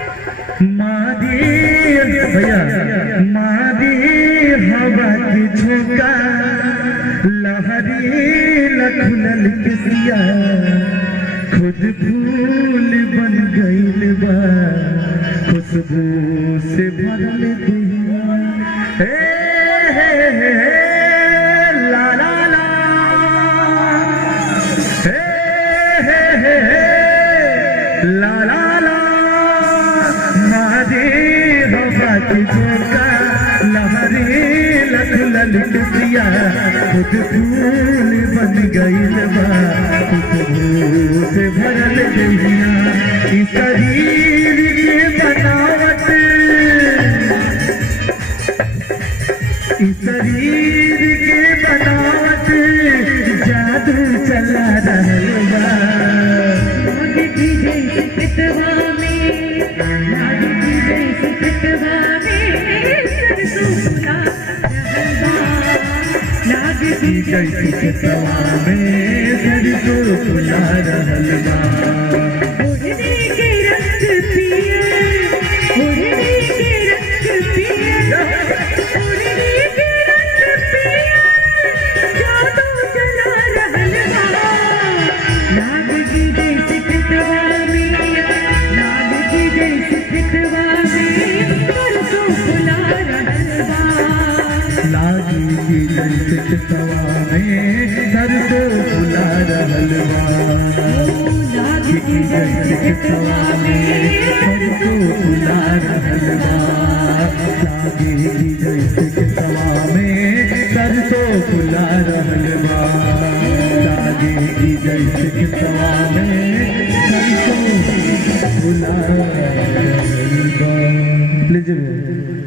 मारी भैया मारी हवा की झोंका लहरी लखनल किसिया खुद फूल बन गईल बा खुशबू से भरल दिया हे ला ला ला हे ला ला ला मारी हवा की झोंका लहरी लखनल किसिया खुद फूल बन गईल बा खुशबू से भरल दिया इस शरीर के बनावट इस शरीर के बनावट जादू चला रहल बा लागती जैसे पितवा में सरसों फुला रहल बा उड़ने के रंग पिए उड़ने के रंग पिए उड़ने के रंग पिए जादू चला रहल बा लागती जैसे पितवा में लागती जैसे पितवा में सरसों फुला रहल बा लागी जैसे पितवा में सरसों फुला रहल बा लागी जैसे पितवा में सरसों फुला रहल बा लागी जैसे पितवा में सरसों फुला रहल बा लागी जैसे पितवा में सरसों फुला रहल बा। लीजिए